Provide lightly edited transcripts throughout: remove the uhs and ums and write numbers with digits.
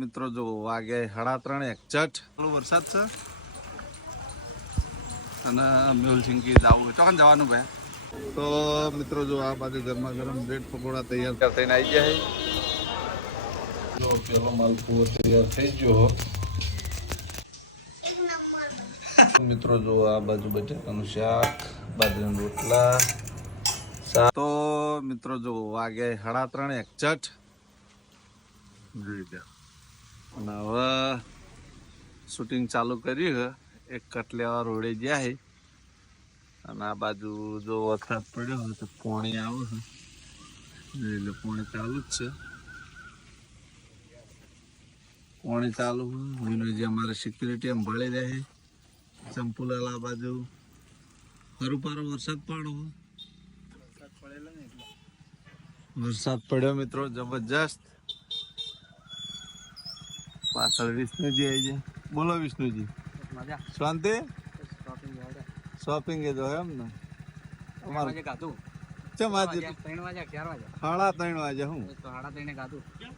મિત્રો જો વાગે 3:30 એક્ઝેક્ટ વરસાદ છે અને મેહુલસિંહથી જવું ચોકન જવાનું ભાઈ. તો મિત્રો જો આ બાજુ ગરમા ગરમ બ્રેડ પકોડા તૈયાર થઈને આવી ગયા છે. જો પેલો માલપુઓ તૈયાર થઈ ગયો. મિત્રો જો આ બાજુ બટાકાનું શાક, બાજરાના રોટલા. તો મિત્રો જો વાગે 3:30 એક્ઝેક્ટ જોઈ લો. અને હવે શૂટિંગ ચાલુ કર્યું છે. એક કટ લેવા રોડે ગયા છે અને આ બાજુ જો વરસાદ પડ્યો હોય તો પાણી આવે છે. એટલે પાણી ચાલુ જ છે. પાણી ચાલુ હોય જે અમારે સિક્યુરિટી એમ ભળી રહે. ચંપુલાલ આ બાજુ ફરું પારો વરસાદ પડ્યો. વરસાદ પડ્યો મિત્રો જબરજસ્ત. પાછળ વિષ્ણુજી આવી જાય. બોલો વિષ્ણુજી, શાંતિ? શોપિંગ એ જો એમ ને અમારે ચમ આજે 3 વાગે હું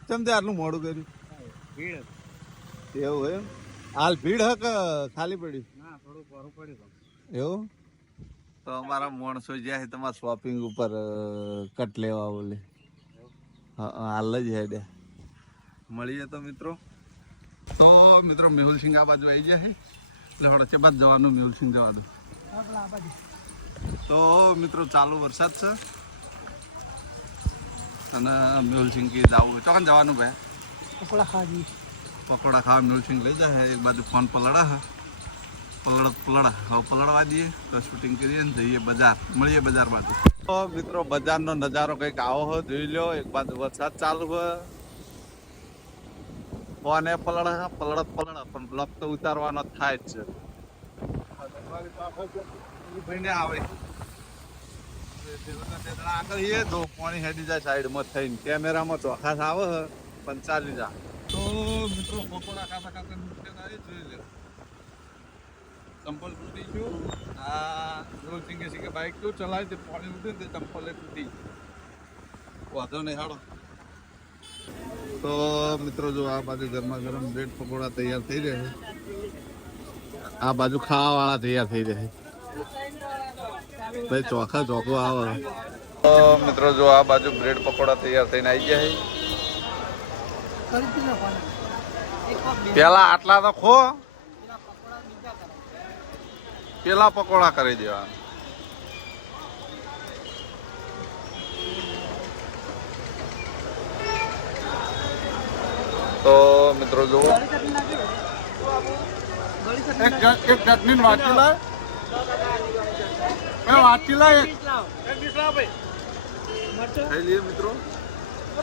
ચમ તે આટલું મોડું કર્યું? એવું એમ? હાલ ભીડ હક ખાલી પડ્યું એવું? તો અમારા માણસો જ્યાં છે તમારા શોપિંગ ઉપર કટ લેવા બોલે. હા હાલ જ હેડે મળીએ. તો મિત્રો મેહુલસિંહ આ બાજુ આવી જાય છે એટલે હડચે બાદ જવાનું. મેહુલસિંહ જવા દો. તો મિત્રો ચાલુ વરસાદ છે અને મેહુલસિંહથી જવું ચોકન જવાનું ભાઈ. પકોડા ખાવા મેહુલસિંહ લઈ જાય. એક બાજુ ફોન પલડા હવે પલળવા દઈએ તો શૂટિંગ કરીએ ને જઈએ બજાર. મળીએ બજાર બાજુ. તો મિત્રો બજારનો નજારો કંઈક આવો હોય જોઈ લો. એક બાજુ વરસાદ ચાલુ હોય, ફોને પલળે પણ બ્લોક તો ઉતારવાનો થાય જ છે. આવે આગળ એ જો પાણી હેડી જાય સાઈડમાં થઈને. કેમેરામાં ચોખાસ આવે પણ ચાલી જાય. તો મિત્રો પકોડા ખાતા જોઈ લે. ચંપલ તૂટી ગયું. આ મેહુલસિંહ બાઇક તો ચલાવી તે પાણી ઉઠ્યું તે ચંપલે તૂટી વાંધો નહીં હાડો. તો મિત્રો જો આ બાજુ ગરમા ગરમ બ્રેડ પકોડા તૈયાર થઈ રહ્યા છે. આ બાજુ ખાવા વાળા તૈયાર થઈ રહ્યા છે. ભાઈ ચોખ્ખો આવે. તો મિત્રો જો આ બાજુ બ્રેડ પકોડા તૈયાર થઈને આવી ગયા છે. પેલા આટલા તો ખો, પેલા પકોડા કરી દેવા. તો મિત્રો જો એક ચટણી વાંચી લાય. વાંચી લાય ખાઈ લઈએ મિત્રો. તો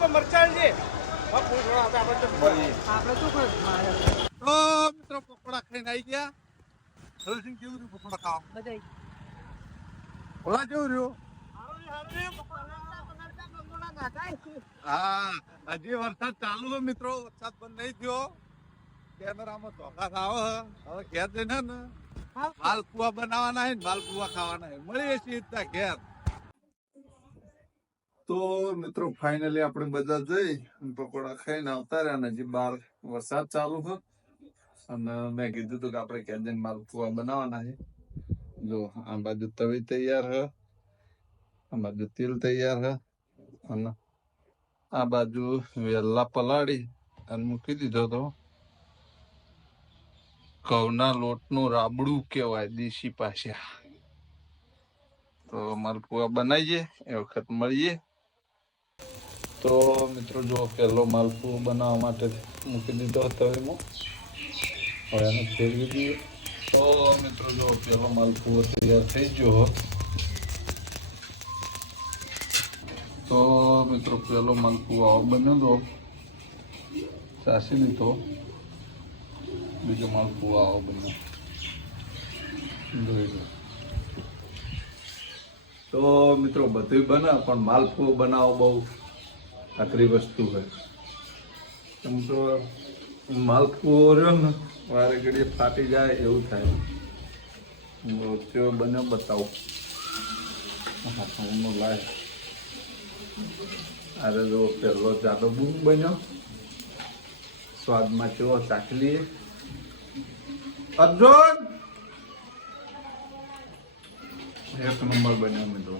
મિત્રો પકોડા ખાઈને આવી ગયા. મેહુલસિંહ કેવું રહ્યું પકોડા ખાવા? ઓલા કેવું રહ્યું? હા હજી વરસાદ ચાલુ હોય મિત્રો. વરસાદ બંધ નહીં થયો. કેમેરામાં ચોખાસ આવે. હવે ઘેર જઈને ને માલપુઆ બનાવવાના છે ને માલપુઆ ખાવાના છે. મળીએ છીએ ઘેર. તો મિત્રો ફાઇનલી આપણે બધા જઈ પકોડા ખાઈને આવતા રહ્યા. હજી બહાર વરસાદ ચાલુ છે અને મેં કીધું હતું કે આપણે ઘેર જઈને માલપુઆ બનાવવાના છે. જો આ બાજુ તવી તૈયાર છે, આ બાજુ તેલ તૈયાર છે અને આ બાજુ વેલા પલાળી અને મૂકી દીધો તો ઘઉંના લોટનું રાબડું કહેવાય દેશી પાછા. તો માલપુઆ બનાવીએ એ વખત મળીએ. તો મિત્રો જો પહેલો માલપુઓ બનાવવા માટે મૂકી દીધો હતો એમાં. હવે એને ફેરવી દઈએ. તો મિત્રો જો પહેલો માલપુઓ તૈયાર થઈ ગયો. તો મિત્રો પહેલો માલપુઓ આવો બન્યો તો ચાસી લીધો. બીજો માલપુઓ આવો બન્યો જોઈ લો. તો મિત્રો બધું બને પણ માલપુઓ બનાવો બહુ આકરી વસ્તુ હોય. એમ તો માલપુઓ રહ્યો ને વારે ઘડીએ ફાટી જાય એવું થાય. કેવો બન્યો બતાવો. હા લાય. અરે જો પહેલો જાડો બૂમ બન્યો. સ્વાદમાં કેવો ચાખી લઈએ. અર્જુન એક નંબર બન્યો મિત્રો.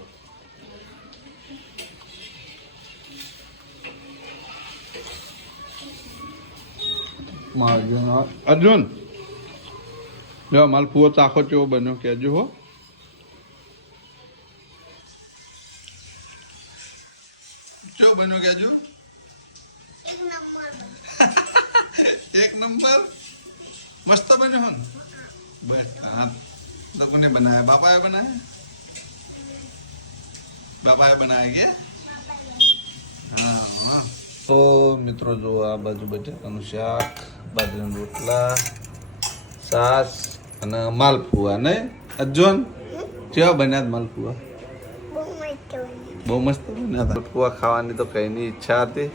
અર્જુન જો માલપુઓ ચાખો કેવો બન્યો કેજો હો. કેવો બન્યો કેજો. एक नंबर मस्त बने हो बस. हाँ लोगों ने बनाया. बापा ने बनाया. बापा ने बनाया क्या. हाँ हाँ. तो मित्रों जो आ बाजू बटाकाનું શાક, બાજરાના રોટલા, છાશ અને માલપુઆ ને અર્જુન કેવા બન્યા માલપુઆ. બહુ મસ્ત બન્યા. માલપુઆ ખાવાની તો કઈની ઈચ્છા હતી.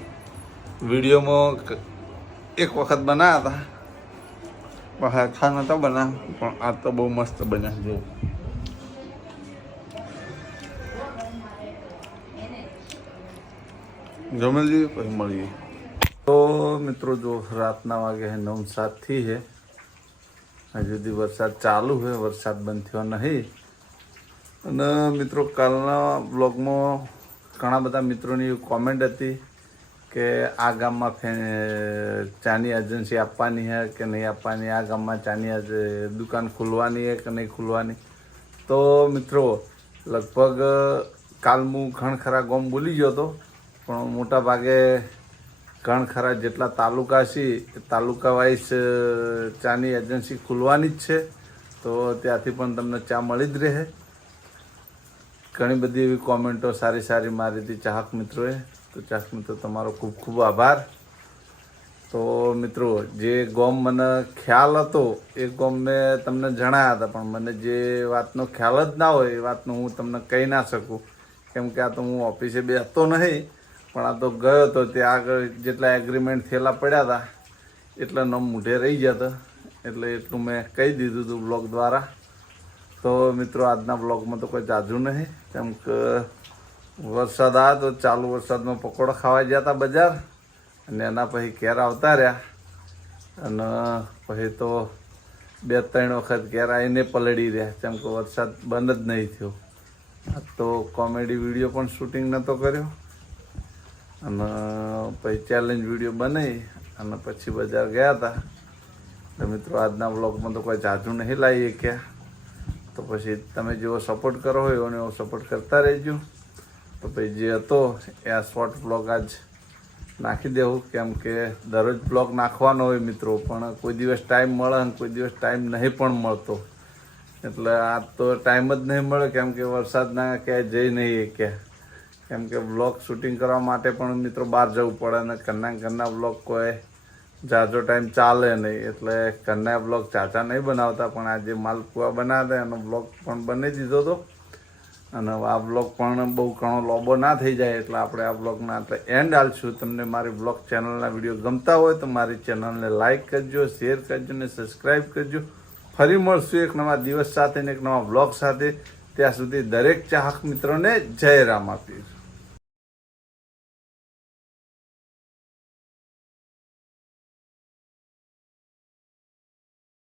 વિડીયોમાં એક વખત બનાવ્યા હતા પણ ખા નતા બનાવ પણ આ તો બહુ મસ્ત બન્યા. જો જમેલી પછી મળીએ. તો મિત્રો જો રાતના વાગે 9:07 થી છે. હજુ સુધી વરસાદ ચાલુ છે. વરસાદ બંધ થયો નહીં. અને મિત્રો કાલના બ્લોગમાં ઘણા બધા મિત્રોની કોમેન્ટ હતી કે આ ગામમાં ચાની એજન્સી આપવાની છે કે નહીં આપવાની, આ ગામમાં ચાની દુકાન ખુલવાની છે કે નહીં ખુલવાની. તો મિત્રો લગભગ કાલ હું ઘણખરા ગામ બોલી ગયો હતો પણ મોટા ભાગે ઘણખરા જેટલા તાલુકા છે એ તાલુકા વાઇઝ ચાની એજન્સી ખુલવાની જ છે. તો ત્યાંથી પણ તમને ચા મળી જ રહે. ઘણી બધી એવી કોમેન્ટો સારી સારી મારી હતી ચાહક મિત્રોએ. તો ચાહક મિત્રો તમારો ખૂબ ખૂબ આભાર. તો મિત્રો જે ગોમ મને ખ્યાલ હતો એ ગોમ મેં તમને જણાવ્યા હતા પણ મને જે વાતનો ખ્યાલ જ ના હોય એ વાતનું હું તમને કહી ના શકું કેમ કે આ તો હું ઓફિસે બેસતો નહીં પણ આ તો ગયો હતો ત્યાં આગળ જેટલા એગ્રીમેન્ટ થયેલા પડ્યા હતા એટલા નામ મૂઢે રહી ગયા હતા એટલે એટલું મેં કહી દીધું હતું બ્લોગ દ્વારા. તો મિત્રો આજના બ્લોગમાં તો કોઈ જાજુ નહીં કેમ કે વરસાદ આવ્યો તો ચાલુ વરસાદમાં પકોડા ખાવા ગયા હતા બજાર અને એના પછી ઘેર આવતા રહ્યા અને પછી તો 2-3 વખત ઘેર આવીને પલળી રહ્યા કેમ કે વરસાદ બંધ જ નહીં થયો. તો કોમેડી વિડીયો પણ શૂટિંગ નહોતો કર્યો અને પછી ચેલેન્જ વિડીયો બનાવી અને પછી બજાર ગયા હતા. તો મિત્રો આજના બ્લોગમાં તો કોઈ જાજુ નહીં લાવીએ ક્યાં. તો પછી તમે જેવો સપોર્ટ કરો હોય એવો એવો સપોર્ટ કરતા રહેજો. તો પછી જે હતો એ આ શોર્ટ બ્લોગ આજ નાખી દેવું કેમ કે દરરોજ બ્લોગ નાખવાનો હોય મિત્રો પણ કોઈ દિવસ ટાઈમ મળે અને કોઈ દિવસ ટાઈમ નહીં પણ મળતો એટલે આ તો ટાઈમ જ નહીં મળે કેમ કે વરસાદના ક્યાંય જઈ નહીં ક્યાં કેમ કે બ્લોગ શૂટિંગ કરવા માટે પણ મિત્રો બહાર જવું પડે અને ઘરના બ્લોગ કોઈ ઝાઝો ટાઈમ ચાલે નહીં એટલે ઘરના બ્લોગ ચાચા નહીં બનાવતા પણ આજે માલપુઆ બનાવ્યા એનો બ્લોગ પણ બની દીધો હતો અને આ બ્લોગ પણ બહુ ઘણો લોબો ના થઈ જાય એટલે આપણે આ બ્લોગના આપણે એન્ડ આલશું. તમને મારી બ્લોગ ચેનલના વિડીયો ગમતા હોય તો મારી ચેનલને લાઇક કરજો, શેર કરજો ને સબસ્ક્રાઈબ કરજો. ફરી મળશું એક નવા દિવસ સાથે ને એક નવા બ્લોગ સાથે. ત્યાં સુધી દરેક ચાહક મિત્રોને જય રામ આપીશ.